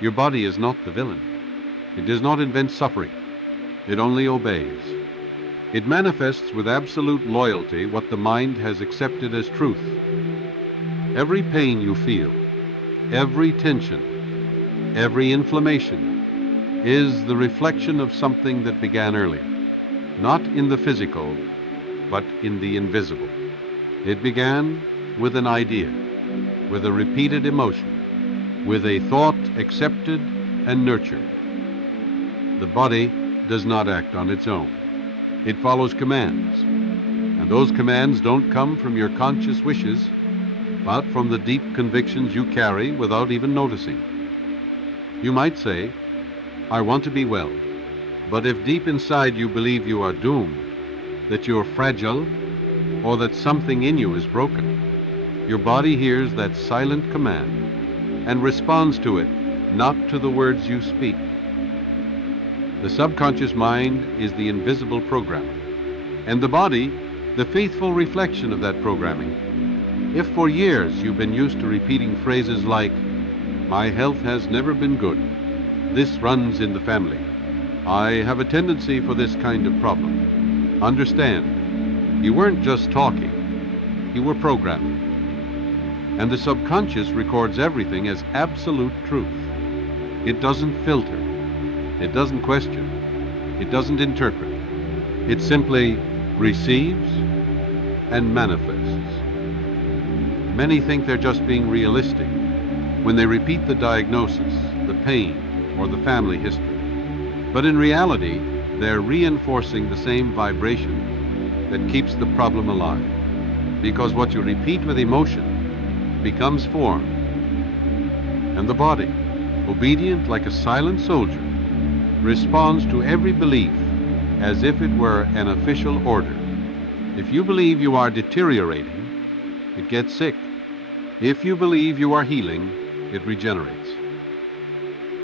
Your body is not the villain. It does not invent suffering. It only obeys. It manifests with absolute loyalty what the mind has accepted as truth. Every pain you feel, every tension, every inflammation is the reflection of something that began earlier, not in the physical, but in the invisible. It began with an idea, with a repeated emotion, with a thought accepted and nurtured. The body does not act on its own. It follows commands, and those commands don't come from your conscious wishes, but from the deep convictions you carry without even noticing. You might say, I want to be well, but if deep inside you believe you are doomed, that you're fragile, or that something in you is broken, your body hears that silent command and responds to it, not to the words you speak. The subconscious mind is the invisible programmer, and the body, the faithful reflection of that programming. If for years you've been used to repeating phrases like, my health has never been good, this runs in the family, I have a tendency for this kind of problem, understand, you weren't just talking, you were programming. And the subconscious records everything as absolute truth. It doesn't filter. It doesn't question. It doesn't interpret. It simply receives and manifests. Many think they're just being realistic when they repeat the diagnosis, the pain, or the family history. But in reality, they're reinforcing the same vibration that keeps the problem alive. Because what you repeat with emotion becomes form. And the body, obedient like a silent soldier, responds to every belief as if it were an official order. If you believe you are deteriorating, it gets sick. If you believe you are healing, it regenerates.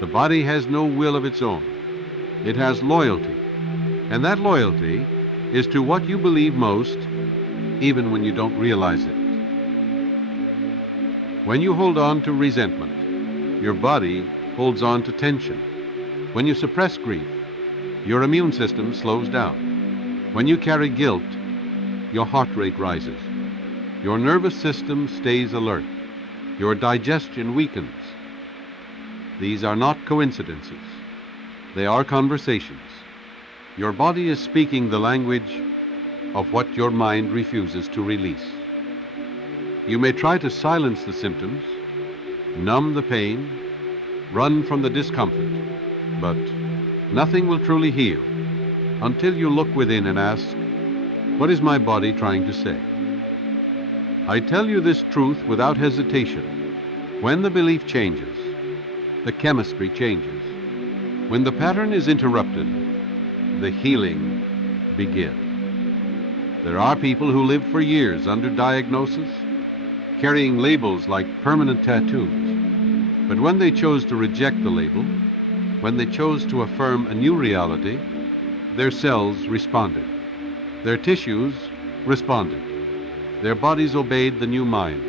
The body has no will of its own. It has loyalty, and that loyalty is to what you believe most, even when you don't realize it. When you hold on to resentment, your body holds on to tension. When you suppress grief, your immune system slows down. When you carry guilt, your heart rate rises. Your nervous system stays alert. Your digestion weakens. These are not coincidences. They are conversations. Your body is speaking the language of what your mind refuses to release. You may try to silence the symptoms, numb the pain, run from the discomfort, but nothing will truly heal until you look within and ask, what is my body trying to say? I tell you this truth without hesitation. When the belief changes, the chemistry changes. When the pattern is interrupted, the healing begins. There are people who live for years under diagnosis, carrying labels like permanent tattoos. But when they chose to reject the label, when they chose to affirm a new reality, their cells responded. Their tissues responded. Their bodies obeyed the new mind.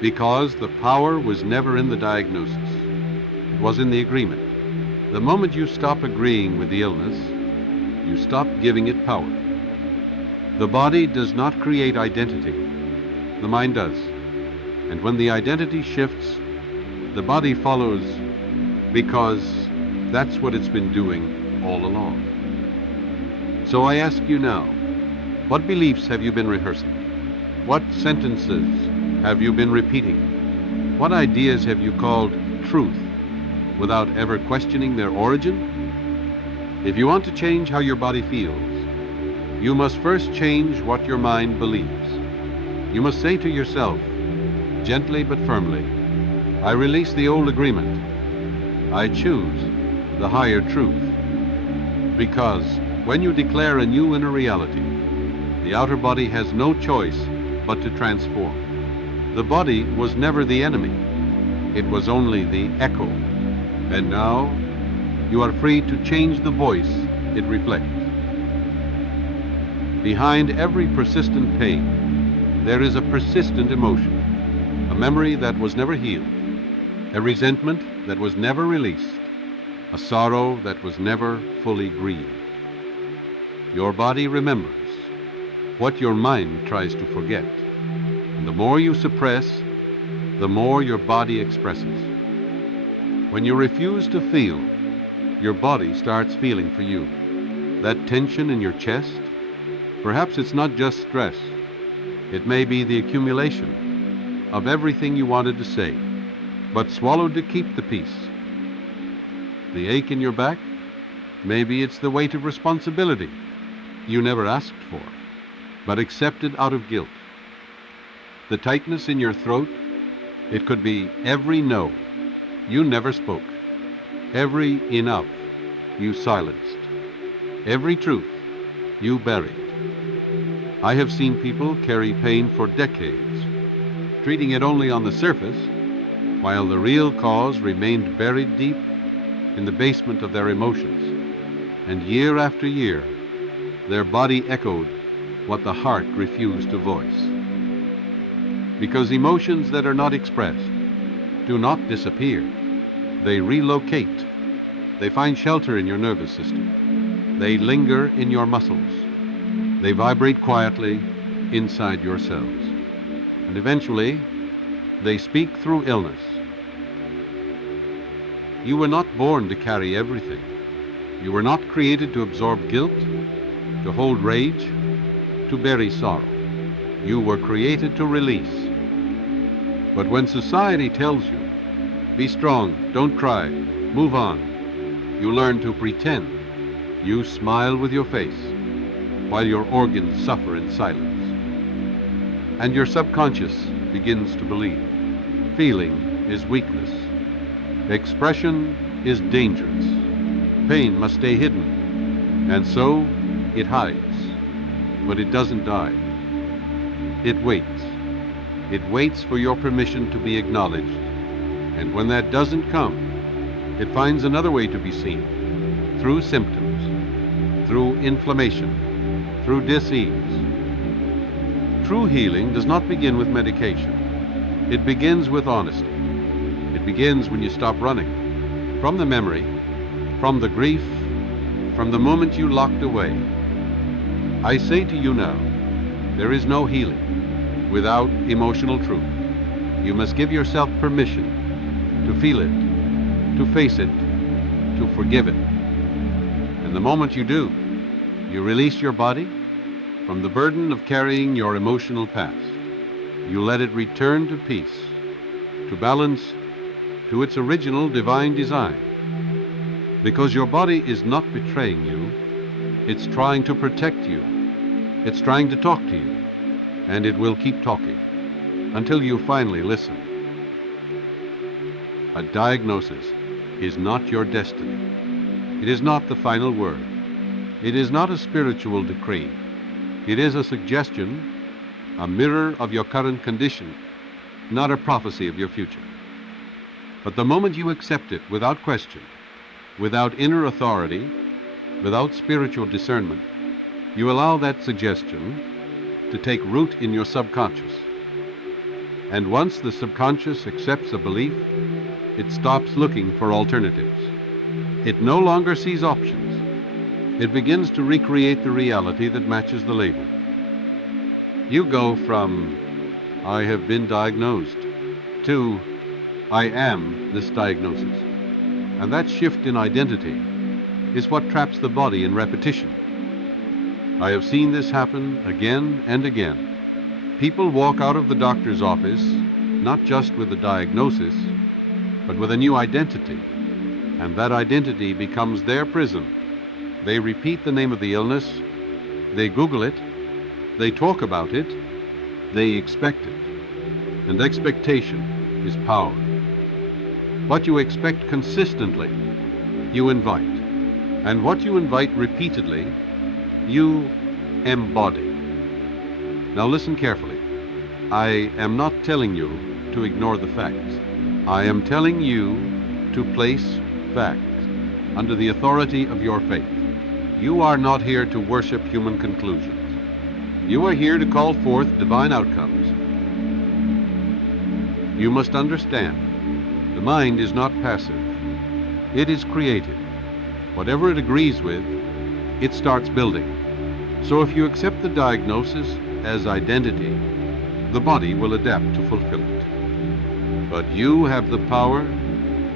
Because the power was never in the diagnosis. It was in the agreement. The moment you stop agreeing with the illness, you stop giving it power. The body does not create identity. The mind does. And when the identity shifts, the body follows, because that's what it's been doing all along. So I ask you now, what beliefs have you been rehearsing? What sentences have you been repeating? What ideas have you called truth without ever questioning their origin? If you want to change how your body feels, you must first change what your mind believes. You must say to yourself, gently but firmly, I release the old agreement. I choose the higher truth. Because when you declare a new inner reality, the outer body has no choice but to transform. The body was never the enemy. It was only the echo. And now you are free to change the voice it reflects. Behind every persistent pain, there is a persistent emotion, a memory that was never healed. a resentment that was never released, a sorrow that was never fully grieved. Your body remembers what your mind tries to forget. And the more you suppress, the more your body expresses. When you refuse to feel, your body starts feeling for you. That tension in your chest, perhaps it's not just stress. It may be the accumulation of everything you wanted to say, but swallowed to keep the peace. The ache in your back, maybe it's the weight of responsibility you never asked for, but accepted out of guilt. The tightness in your throat, it could be every no you never spoke, every enough you silenced, every truth you buried. I have seen people carry pain for decades, treating it only on the surface, while the real cause remained buried deep in the basement of their emotions. And year after year, their body echoed what the heart refused to voice. Because emotions that are not expressed do not disappear. They relocate. They find shelter in your nervous system. They linger in your muscles. They vibrate quietly inside your cells. And eventually, they speak through illness. You were not born to carry everything. You were not created to absorb guilt, to hold rage, to bury sorrow. You were created to release. But when society tells you, be strong, don't cry, move on, you learn to pretend. You smile with your face, while your organs suffer in silence. And your subconscious begins to believe. Feeling is weakness. Expression is dangerous. Pain must stay hidden. And so it hides. But it doesn't die. It waits. It waits for your permission to be acknowledged. And when that doesn't come, it finds another way to be seen. Through symptoms, through inflammation, through dis-ease. True healing does not begin with medication. It begins with honesty. It begins when you stop running from the memory, from the grief, from the moment you locked away. I say to you now, there is no healing without emotional truth. You must give yourself permission to feel it, to face it, to forgive it. And the moment you do, you release your body from the burden of carrying your emotional past. You let it return to peace, to balance, to its original divine design. Because your body is not betraying you, it's trying to protect you. It's trying to talk to you, and it will keep talking until you finally listen. A diagnosis is not your destiny. It is not the final word. It is not a spiritual decree. It is a suggestion, a mirror of your current condition, not a prophecy of your future. But the moment you accept it without question, without inner authority, without spiritual discernment, you allow that suggestion to take root in your subconscious. And once the subconscious accepts a belief, it stops looking for alternatives. It no longer sees options. It begins to recreate the reality that matches the label. You go from, I have been diagnosed, to, I am this diagnosis. And that shift in identity is what traps the body in repetition. I have seen this happen again and again. People walk out of the doctor's office not just with a diagnosis, but with a new identity. And that identity becomes their prison. They repeat the name of the illness, they Google it, they talk about it, they expect it. And expectation is power. What you expect consistently, you invite. And what you invite repeatedly, you embody. Now listen carefully. I am not telling you to ignore the facts. I am telling you to place facts under the authority of your faith. You are not here to worship human conclusions. You are here to call forth divine outcomes. You must understand The mind is not passive. It is creative. Whatever it agrees with, it starts building. So if you accept the diagnosis as identity, the body will adapt to fulfill it. But you have the power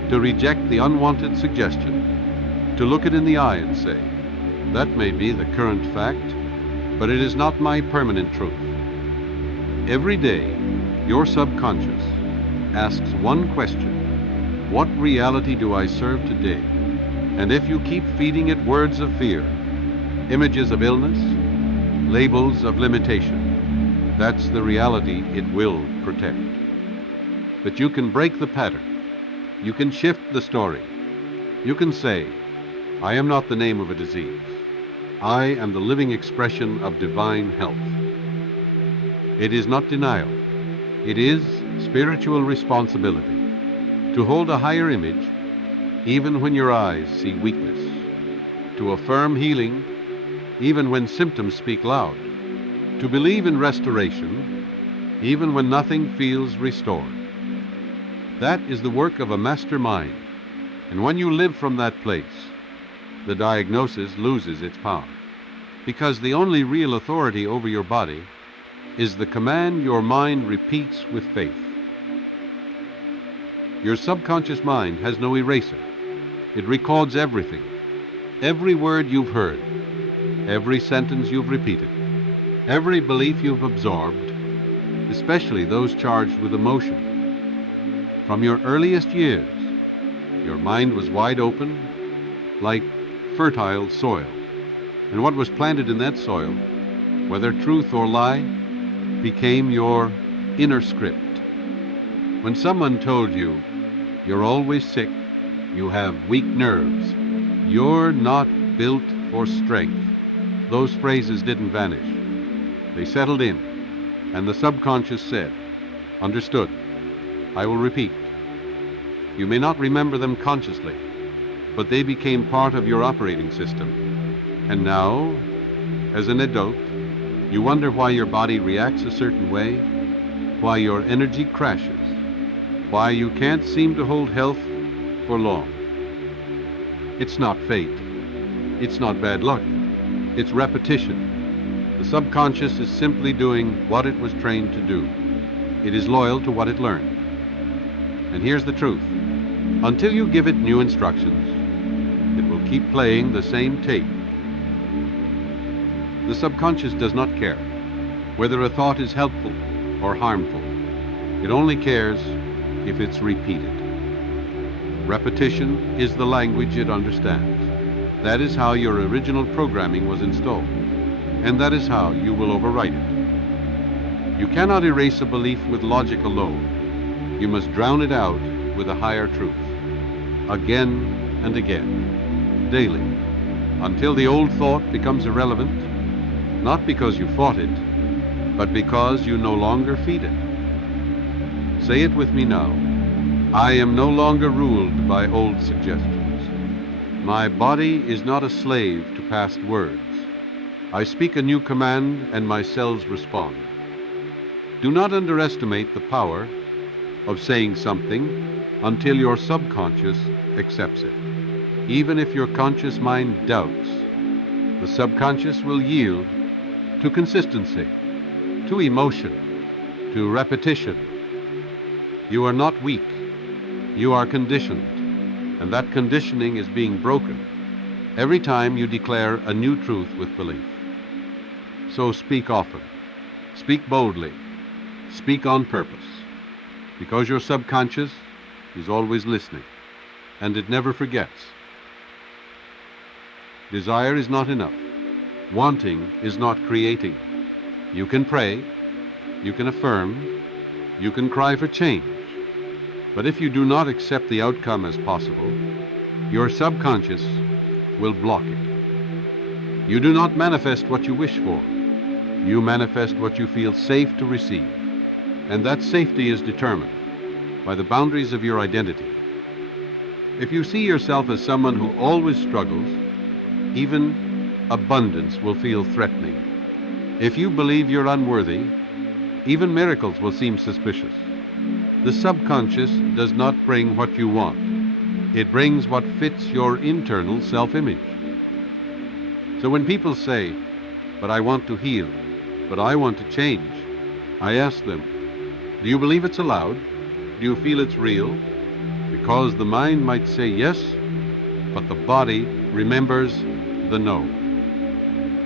to reject the unwanted suggestion, to look it in the eye and say, that may be the current fact, but it is not my permanent truth. Every day, your subconscious asks one question: what reality do I serve today? And if you keep feeding it words of fear, images of illness, labels of limitation, that's the reality it will protect. But you can break the pattern. You can shift the story. You can say, I am not the name of a disease. I am the living expression of divine health. It is not denial. It is spiritual responsibility to hold a higher image even when your eyes see weakness, to affirm healing even when symptoms speak loud, to believe in restoration even when nothing feels restored. That is the work of a master mind, and when you live from that place, the diagnosis loses its power, because the only real authority over your body is the command your mind repeats with faith. Your subconscious mind has no eraser. It records everything, every word you've heard, every sentence you've repeated, every belief you've absorbed, especially those charged with emotion. From your earliest years, your mind was wide open, like fertile soil, and what was planted in that soil, whether truth or lie, became your inner script. When someone told you, you're always sick, you have weak nerves, you're not built for strength, those phrases didn't vanish. They settled in, and the subconscious said, understood, I will repeat. You may not remember them consciously, but they became part of your operating system. And now, as an adult, you wonder why your body reacts a certain way, why your energy crashes, why you can't seem to hold health for long. It's not fate. It's not bad luck. It's repetition. The subconscious is simply doing what it was trained to do. It is loyal to what it learned. And here's the truth. Until you give it new instructions, it will keep playing the same tape. The subconscious does not care whether a thought is helpful or harmful. It only cares if it's repeated. Repetition is the language it understands. That is how your original programming was installed, and that is how you will overwrite it. You cannot erase a belief with logic alone. You must drown it out with a higher truth, again and again, daily, until the old thought becomes irrelevant, not because you fought it, but because you no longer feed it. Say it with me now. I am no longer ruled by old suggestions. My body is not a slave to past words. I speak a new command and my cells respond. Do not underestimate the power of saying something until your subconscious accepts it. Even if your conscious mind doubts, the subconscious will yield to consistency, to emotion, to repetition. You are not weak. You are conditioned, and that conditioning is being broken every time you declare a new truth with belief. So speak often, speak boldly, speak on purpose, because your subconscious is always listening, and it never forgets. Desire is not enough. Wanting is not creating. You can pray, you can affirm, you can cry for change. But if you do not accept the outcome as possible, your subconscious will block it. You do not manifest what you wish for. You manifest what you feel safe to receive. And that safety is determined by the boundaries of your identity. If you see yourself as someone who always struggles, even abundance will feel threatening. If you believe you're unworthy, even miracles will seem suspicious. The subconscious does not bring what you want. It brings what fits your internal self-image. So when people say, "But I want to heal, but I want to change," I ask them, do you believe it's allowed? Do you feel it's real? Because the mind might say yes, but the body remembers the no.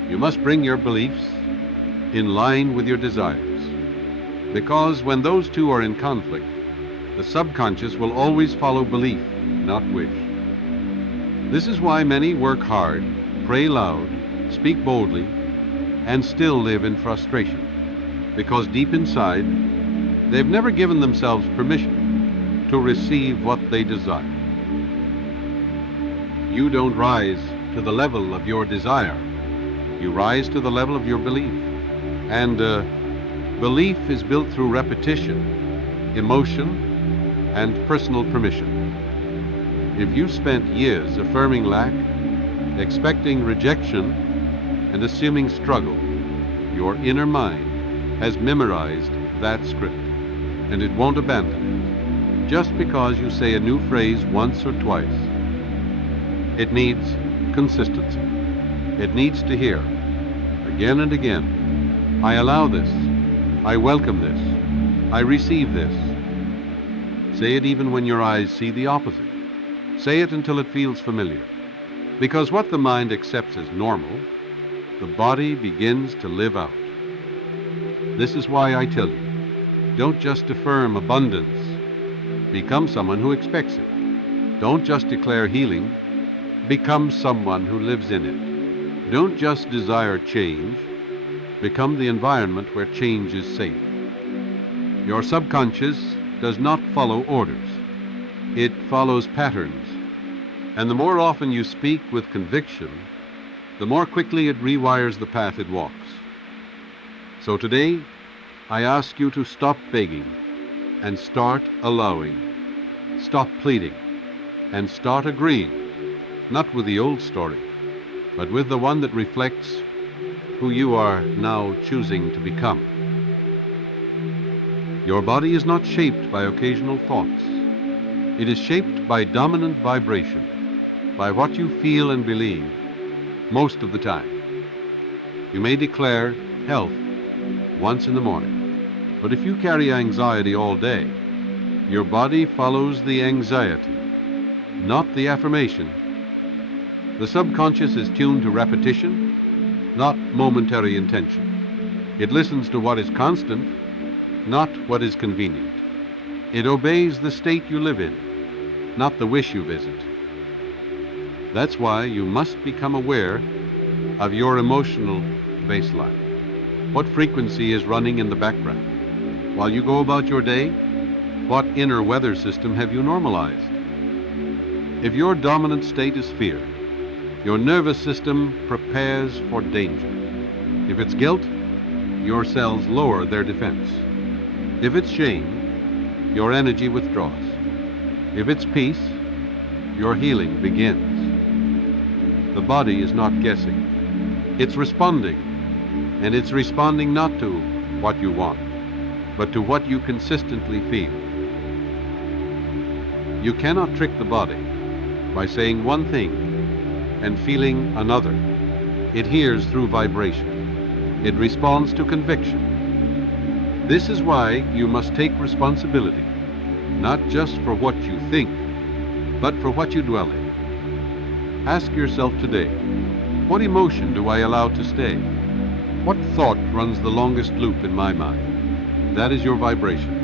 You must bring your beliefs in line with your desires, because when those two are in conflict, the subconscious will always follow belief, not wish. This is why many work hard, pray loud, speak boldly, and still live in frustration, because deep inside, they've never given themselves permission to receive what they desire. You don't rise to the level of your desire. You rise to the level of your belief. And belief is built through repetition, emotion, and personal permission. If you spent years affirming lack, expecting rejection, and assuming struggle, your inner mind has memorized that script, and it won't abandon it just because you say a new phrase once or twice. It needs consistency. It needs to hear again and again, "I allow this, I welcome this, I receive this." Say it even when your eyes see the opposite. Say it until it feels familiar. Because what the mind accepts as normal, the body begins to live out. This is why I tell you, don't just affirm abundance. Become someone who expects it. Don't just declare healing. Become someone who lives in it. Don't just desire change. Become the environment where change is safe. Your subconscious does not follow orders. It follows patterns. And the more often you speak with conviction, the more quickly it rewires the path it walks. So today, I ask you to stop begging and start allowing. Stop pleading and start agreeing, not with the old story, but with the one that reflects who you are now choosing to become. Your body is not shaped by occasional thoughts. It is shaped by dominant vibration, by what you feel and believe most of the time. You may declare health once in the morning, but if you carry anxiety all day, your body follows the anxiety, not the affirmation. The subconscious is tuned to repetition, not momentary intention. It listens to what is constant, not what is convenient. It obeys the state you live in, not the wish you visit. That's why you must become aware of your emotional baseline. What frequency is running in the background? While you go about your day, what inner weather system have you normalized? If your dominant state is fear, your nervous system prepares for danger. If it's guilt, your cells lower their defense. If it's shame, your energy withdraws. If it's peace, your healing begins. The body is not guessing. It's responding. And it's responding not to what you want, but to what you consistently feel. You cannot trick the body by saying one thing and feeling another. It hears through vibration. It responds to conviction. This is why you must take responsibility, not just for what you think, but for what you dwell in. Ask yourself today, what emotion do I allow to stay? What thought runs the longest loop in my mind? That is your vibration.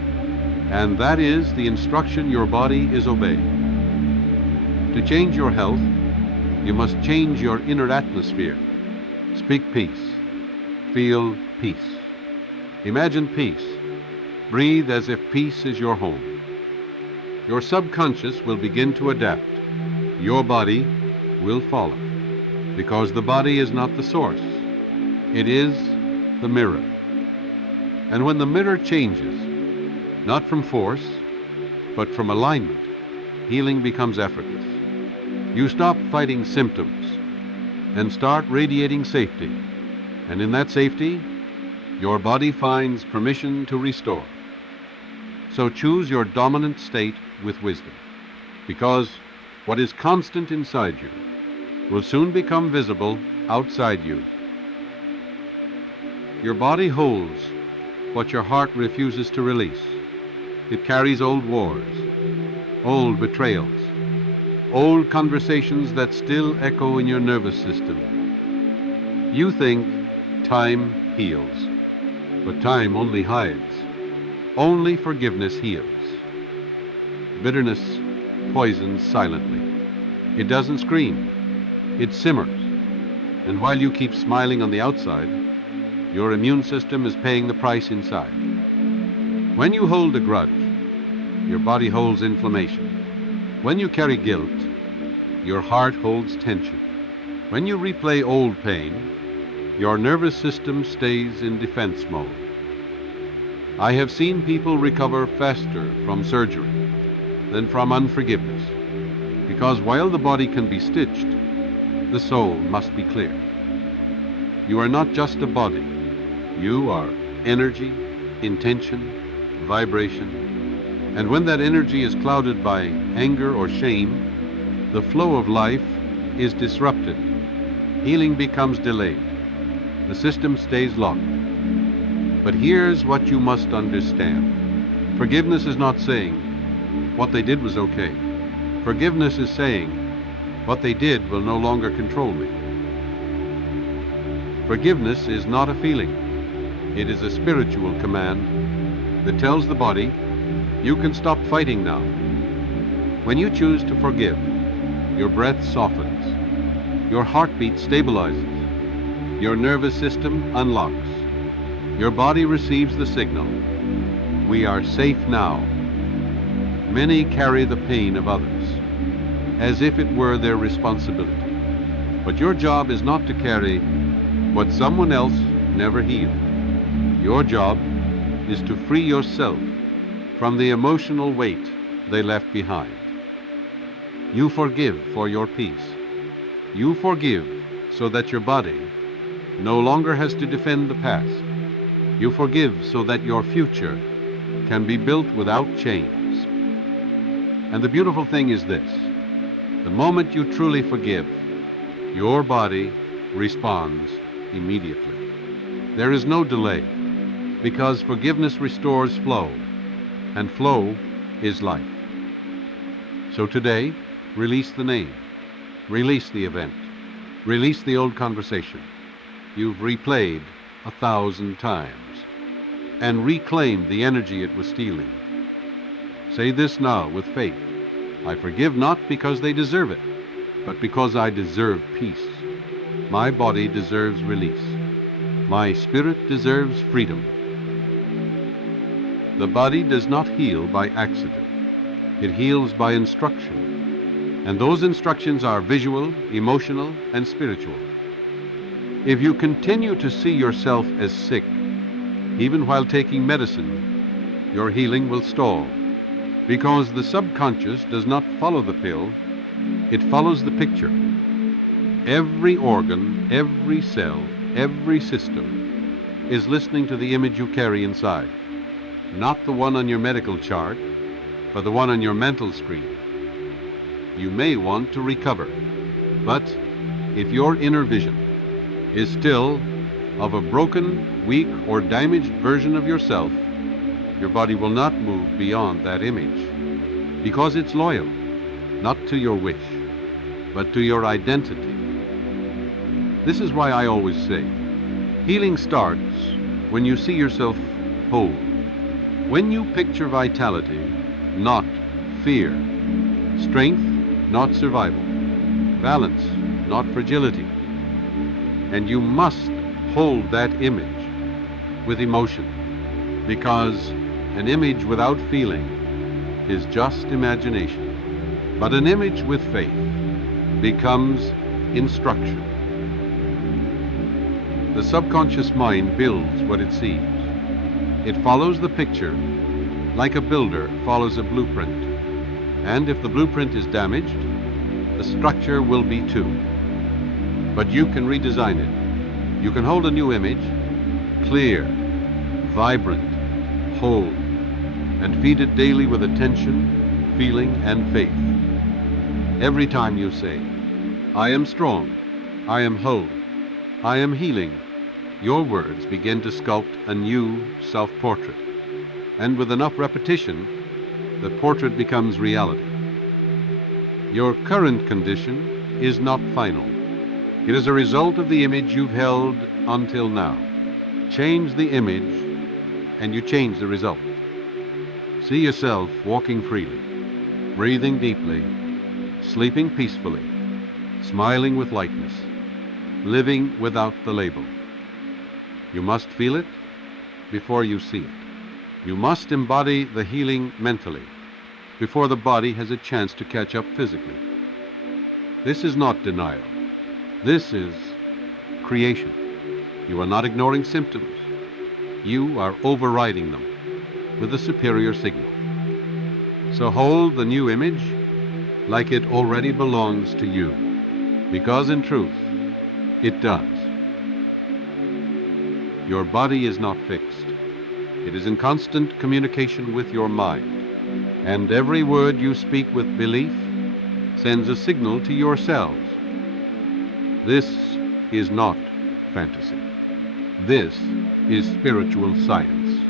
And that is the instruction your body is obeying. To change your health, you must change your inner atmosphere. Speak peace. Feel peace. Imagine peace. Breathe as if peace is your home. Your subconscious will begin to adapt. Your body will follow, because the body is not the source. It is the mirror. And when the mirror changes, not from force, but from alignment, healing becomes effortless. You stop fighting symptoms and start radiating safety. And in that safety, your body finds permission to restore. So choose your dominant state with wisdom, because what is constant inside you will soon become visible outside you. Your body holds what your heart refuses to release. It carries old wars, old betrayals, old conversations that still echo in your nervous system. You think time heals, but time only hides. Only forgiveness heals. Bitterness poisons silently. It doesn't scream. It simmers. And while you keep smiling on the outside, your immune system is paying the price inside. When you hold a grudge, your body holds inflammation. When you carry guilt, your heart holds tension. When you replay old pain, your nervous system stays in defense mode. I have seen people recover faster from surgery than from unforgiveness, because while the body can be stitched, the soul must be clear. You are not just a body. You are energy, intention, vibration. And when that energy is clouded by anger or shame, the flow of life is disrupted. Healing becomes delayed. The system stays locked. But here's what you must understand. Forgiveness is not saying, what they did was okay. Forgiveness is saying, what they did will no longer control me. Forgiveness is not a feeling. It is a spiritual command that tells the body, you can stop fighting now. When you choose to forgive, your breath softens, your heartbeat stabilizes, your nervous system unlocks, your body receives the signal, we are safe now. Many carry the pain of others, as if it were their responsibility. But your job is not to carry what someone else never healed. Your job is to free yourself from the emotional weight they left behind. You forgive for your peace. You forgive so that your body no longer has to defend the past. You forgive so that your future can be built without chains. And the beautiful thing is this: the moment you truly forgive, your body responds immediately. There is no delay, because forgiveness restores flow, and flow is life. So today, release the name, release the event, release the old conversation you've replayed 1,000 times, and reclaim the energy it was stealing. Say this now with faith: I forgive not because they deserve it, but because I deserve peace. My body deserves release. My spirit deserves freedom. The body does not heal by accident. It heals by instruction. And those instructions are visual, emotional, and spiritual. If you continue to see yourself as sick, even while taking medicine, your healing will stall. Because the subconscious does not follow the pill, it follows the picture. Every organ, every cell, every system is listening to the image you carry inside. Not the one on your medical chart, but the one on your mental screen. You may want to recover, but if your inner vision is still of a broken, weak, or damaged version of yourself, your body will not move beyond that image, because it's loyal, not to your wish, but to your identity. This is why I always say, healing starts when you see yourself whole. When you picture vitality, not fear, strength, not survival, balance, not fragility, and you must hold that image with emotion, because an image without feeling is just imagination, but an image with faith becomes instruction. The subconscious mind builds what it sees. It follows the picture like a builder follows a blueprint. And if the blueprint is damaged, the structure will be too. But you can redesign it. You can hold a new image, clear, vibrant, whole, and feed it daily with attention, feeling, and faith. Every time you say, I am strong, I am whole, I am healing, your words begin to sculpt a new self-portrait. And with enough repetition, the portrait becomes reality. Your current condition is not final. It is a result of the image you've held until now. Change the image, and you change the result. See yourself walking freely, breathing deeply, sleeping peacefully, smiling with lightness, living without the label. You must feel it before you see it. You must embody the healing mentally before the body has a chance to catch up physically. This is not denial. This is creation. You are not ignoring symptoms. You are overriding them with a superior signal. So hold the new image like it already belongs to you, because in truth, it does. Your body is not fixed. It is in constant communication with your mind, and every word you speak with belief sends a signal to your cells. This is not fantasy. This is spiritual science.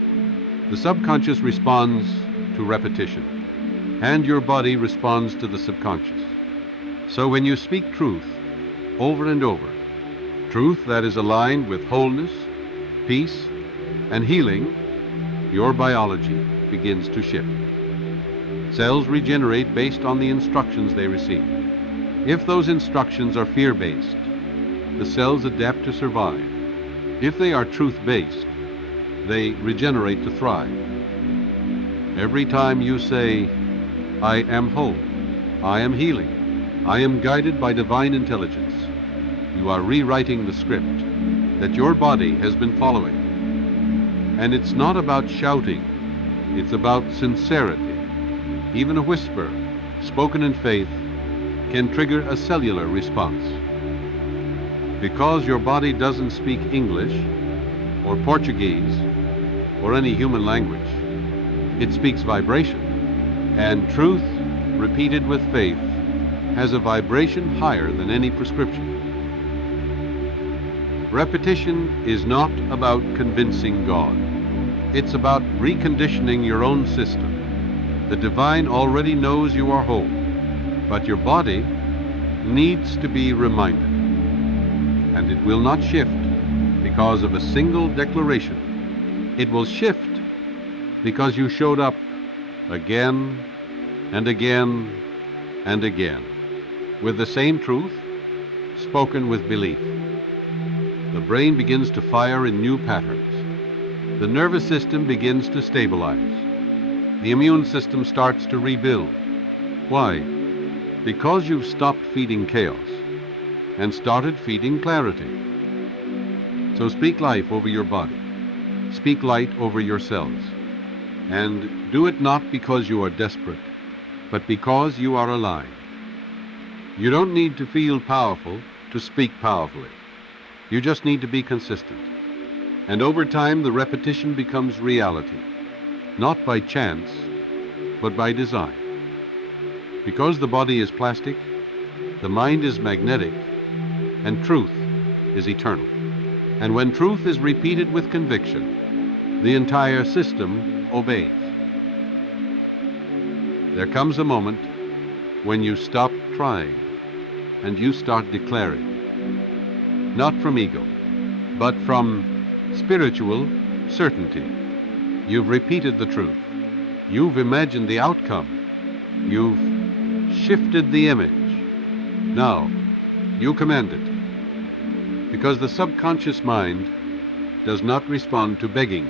The subconscious responds to repetition, and your body responds to the subconscious. So when you speak truth over and over, truth that is aligned with wholeness, peace, and healing, your biology begins to shift. Cells regenerate based on the instructions they receive. If those instructions are fear-based, the cells adapt to survive. If they are truth-based, they regenerate to thrive. Every time you say, I am whole, I am healing, I am guided by divine intelligence, you are rewriting the script that your body has been following. And it's not about shouting, it's about sincerity. Even a whisper, spoken in faith, can trigger a cellular response. Because your body doesn't speak English, or Portuguese, or any human language, it speaks vibration. And truth, repeated with faith, has a vibration higher than any prescription. Repetition is not about convincing God. It's about reconditioning your own system. The divine already knows you are whole, but your body needs to be reminded. And it will not shift because of a single declaration. It will shift because you showed up again and again and again with the same truth spoken with belief. The brain begins to fire in new patterns. The nervous system begins to stabilize. The immune system starts to rebuild. Why? Because you've stopped feeding chaos and started feeding clarity. So speak life over your body. Speak light over your cells. And do it not because you are desperate, but because you are alive. You don't need to feel powerful to speak powerfully. You just need to be consistent. And over time, the repetition becomes reality, not by chance, but by design. Because the body is plastic, the mind is magnetic, and truth is eternal. And when truth is repeated with conviction, the entire system obeys. There comes a moment when you stop trying and you start declaring. Not from ego, but from spiritual certainty. You've repeated the truth. You've imagined the outcome. You've shifted the image. Now, you command it. Because the subconscious mind does not respond to begging.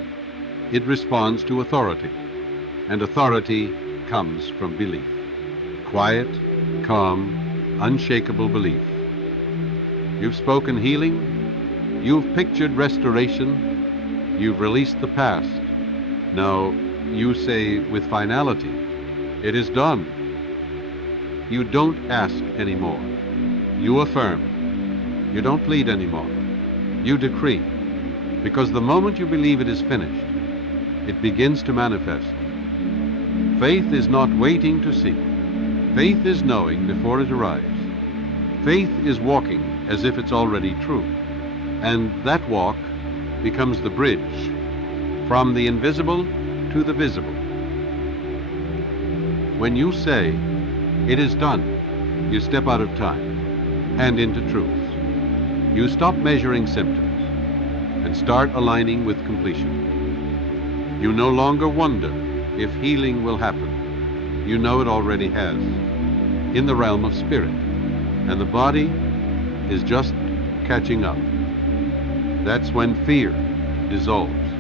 It responds to authority. And authority comes from belief. Quiet, calm, unshakable belief. You've spoken healing. You've pictured restoration. You've released the past. Now you say with finality, it is done. You don't ask anymore. You affirm. You don't plead anymore. You decree. Because the moment you believe it is finished, it begins to manifest. Faith is not waiting to see. Faith is knowing before it arrives. Faith is walking as if it's already true. And that walk becomes the bridge from the invisible to the visible. When you say, "It is done," you step out of time and into truth. You stop measuring symptoms and start aligning with completion. You no longer wonder if healing will happen. You know it already has, in the realm of spirit, and the body is just catching up. That's when fear dissolves,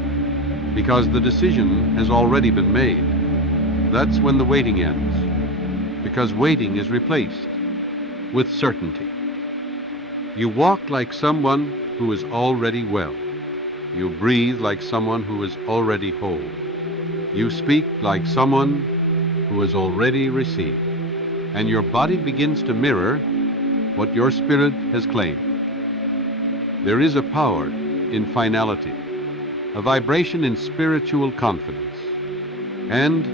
because the decision has already been made. That's when the waiting ends, because waiting is replaced with certainty. You walk like someone who is already well. You breathe like someone who is already whole. You speak like someone who has already received. And your body begins to mirror what your spirit has claimed. There is a power in finality, a vibration in spiritual confidence. And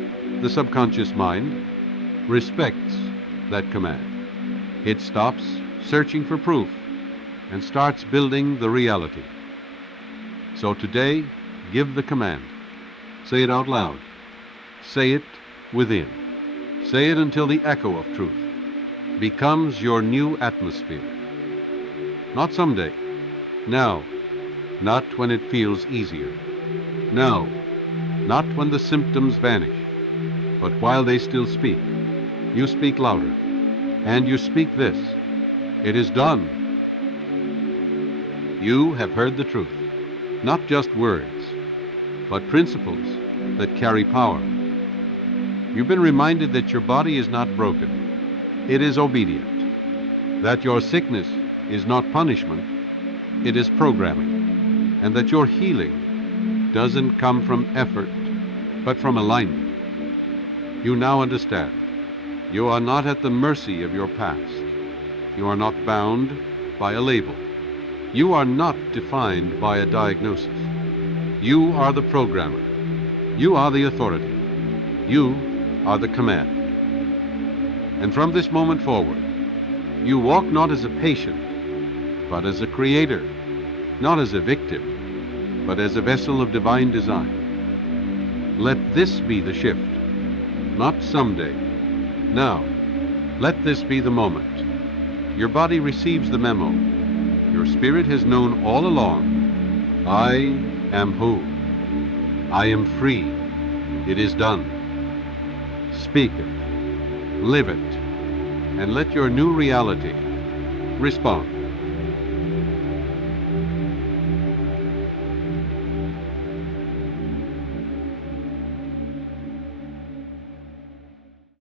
the subconscious mind respects that command. It stops searching for proof and starts building the reality. So today, give the command. Say it out loud. Say it within. Say it until the echo of truth becomes your new atmosphere. Not someday. Now. Not when it feels easier. No. Not when the symptoms vanish. But while they still speak, you speak louder. And you speak this: "It is done." You have heard the truth. Not just words, but principles that carry power. You've been reminded that your body is not broken. It is obedient. That your sickness is not punishment. It is programming. And that your healing doesn't come from effort, but from alignment. You now understand. You are not at the mercy of your past. You are not bound by a label. You are not defined by a diagnosis. You are the programmer. You are the authority. You are the command. And from this moment forward, you walk not as a patient, but as a creator, not as a victim, but as a vessel of divine design. Let this be the shift, not someday. Now, let this be the moment. Your body receives the memo. Your spirit has known all along, I am who? I am free. It is done. Speak it, live it, and let your new reality respond.